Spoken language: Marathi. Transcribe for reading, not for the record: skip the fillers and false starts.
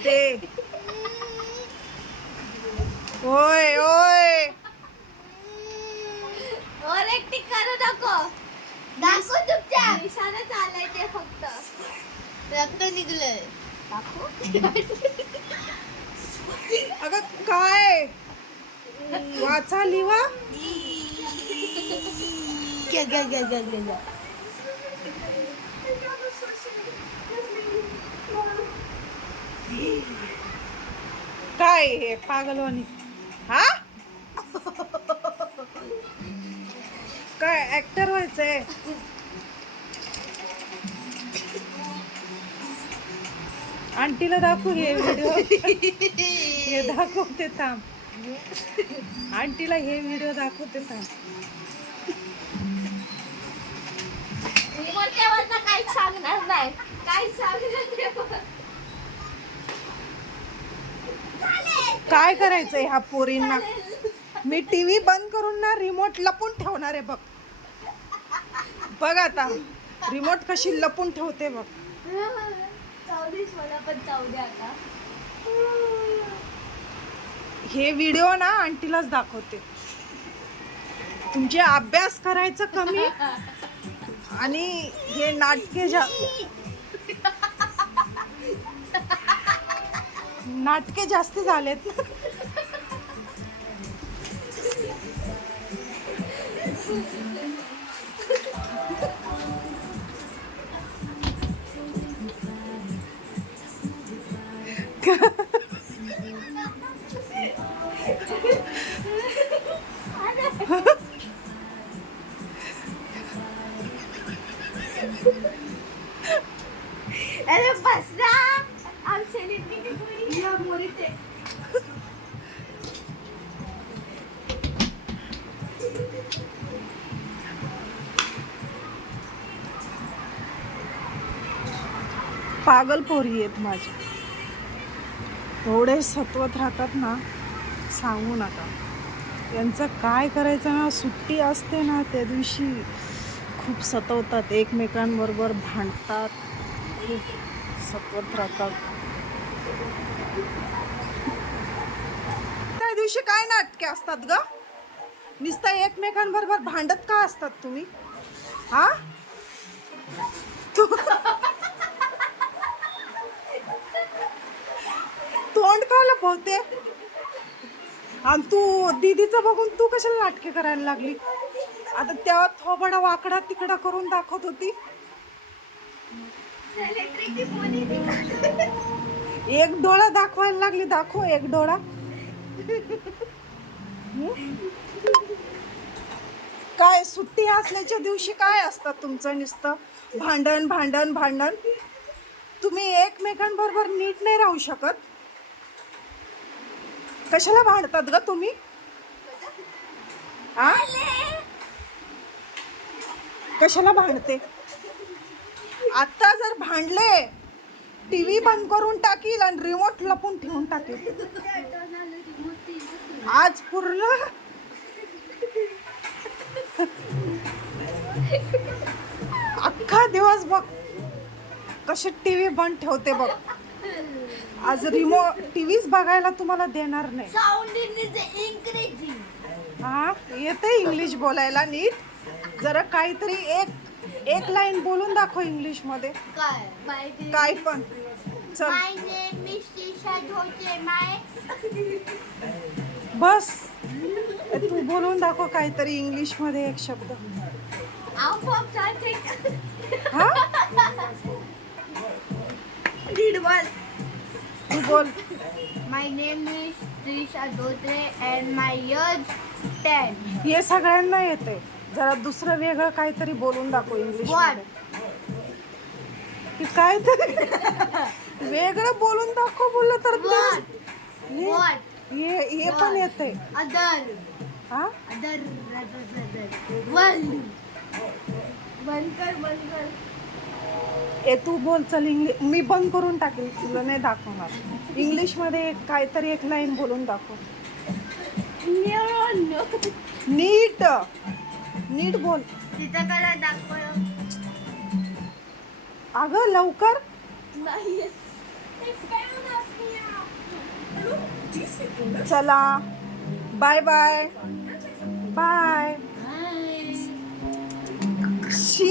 बोलते. ओय ओय ओव्हरॅक्टिंग करू नको. दाखव तुमच्या निशाणा चाललाय ते फक्त. रक्त निघलंय. दाखव. अगं काय वाचा लिवा. घ्या घ्या घ्या घ्या घ्या. काय हे पागलवाणी. हा काय ऍक्टर व्हायचंय. आंटीला दाखव हे व्हिडिओ. हे दाखवते थांब. आंटीला हे व्हिडिओ दाखवते थांब. रिमोटच्यावरनं काहीच सांगणार नाही. काहीच सांगणार नाही. काय करायचंय ह्या पोरींना. मी टीव्ही बंद करून ना रिमोट लपून ठेवणार आहे बघ. बघ आता रिमोट कशी लपून ठेवते बघ. चावलीस मला पण चावू दे आता. हे व्हिडिओ ना आंटीलाच दाखवते. तुमचे अभ्यास करायचं कमी आणि हे नाटके नाटके जास्त झालेत. अरे बस ना. आम सेलिब्रिटी या मोरीते. पागल पोरी आहेत माझी. एवढे सत्वत राहतात ना सांगू नका. यांचं काय करायचं ना. सुट्टी असते ना त्या दिवशी खूप सतवतात. एकमेकांबरोबर भांडतात. खूप सतवत राहतात. त्या दिवशी काय नाटके असतात ग. नुसतं एकमेकांबरोबर भांडत का असतात तुम्ही. हा तोंड का लपवते. आणि तू दीदीचं बघून तू कशाला नाटके करायला लागली. आता तेव्हा थोबडा वाकडा तिकडा करून दाखवत होती. सेलिब्रिटी मोरी. एक डोळा दाखवायला लागली. दाखव एक डोळा. काय सुट्टी असल्याच्या दिवशी काय असतात तुमचं नुसतं भांडण भांडण भांडण. तुम्ही एकमेकांबरोबर नीट नाही राहू शकत. कशाला भांडतात ग तुम्ही. आ कशाला भांडते. आता जर भांडले टीव्ही बंद करून टाकील आणि रिमोट लपून ठेवून टाकील. आज पूर्ण अख्खा दिवस बघ कशी टीव्ही बंद ठेवते बघ. आज रिमोट टीव्हीच बघायला तुम्हाला देणार नाही. साऊंड इन इंग्रजी. हा येते इंग्लिश बोलायला नीट. जरा काहीतरी एक लाईन बोलून दाखव इंग्लिश मध्ये. काय पण चल. माय नेम इज टीशा धोचे. माय बस तू बोलून दाखव काहीतरी इंग्लिश मध्ये एक शब्द. हा तू बोल. My name is Tisha Dhotre and my years 10. हे सगळ्यांना येते. जरा दुसरं वेगळं काहीतरी बोलून दाखव इंग्लिश मध्ये. काहीतरी वेगळं बोलून दाखव. बोललं तर हे पण येते. अदर. हा अदर. बंद कर. ए तू बोल चल. इंग्लिश मी बंद करून टाकेल. तुला नाही दाखवणार. इंग्लिश मध्ये काहीतरी एक लाईन बोलून दाखव. नीट नीट बोल. तिथं कला दाखव. अगं लवकर. नाही चला बाय बाय बाय शी